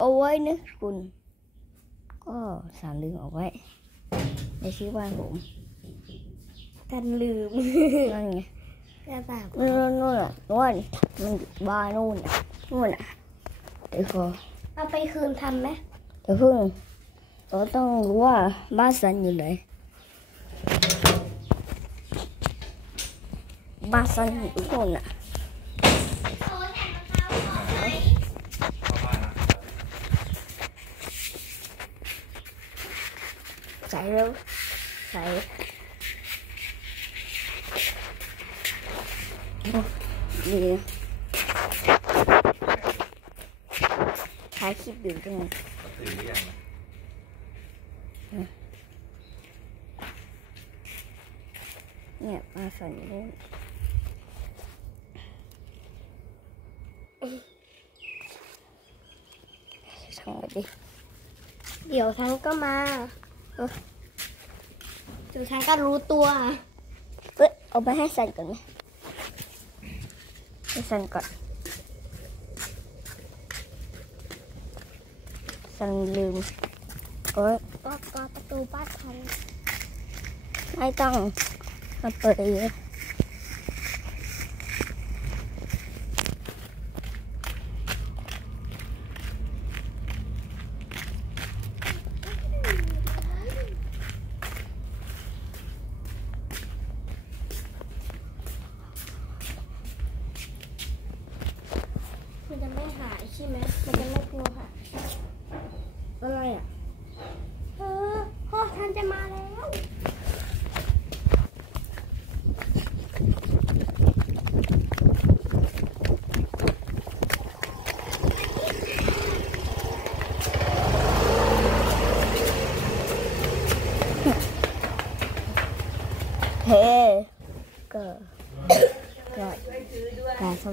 เอาไว้นะคุณ ก็สารลืมเอาไว้ ในชื่อบ้านผมกันลืมนั่นไงกระปากนู่นนู่นอะนู่นมันอยู่บ้านนู่นอะนู่นอะเดี๋ยวพอเอาไปคืนทำไหมเดี๋ยวเพิ่งเราต้องรู้ว่าบ้านสันอยู่ไหนบ้านสันอยู่นู่นอะ เข้าบ้านนะ ใส่เร็วใส่โอ้ดีนะถ่ายคลิปอยู่ตรงนี้ ตื่นหรือยังนะเนี่ยมาสันอยู่นู่นทำไงดีเดี๋ยวฉันก็มา เออเดี๋ยวฉันก็รู้ตัวเอ้ยเอาไปให้สันก่อนไหมให้สันก่อนสันลืมเอ้ยก็ก็ประตูบ้านฉันไม่ต้องมาเปิดเลย มันจะไม่หายใช่ไหมมันจะไม่กลัวค่ะ อะไรอะ เออพ่อฉันจะมาแล้วเฮ้ก็ก็การสวัส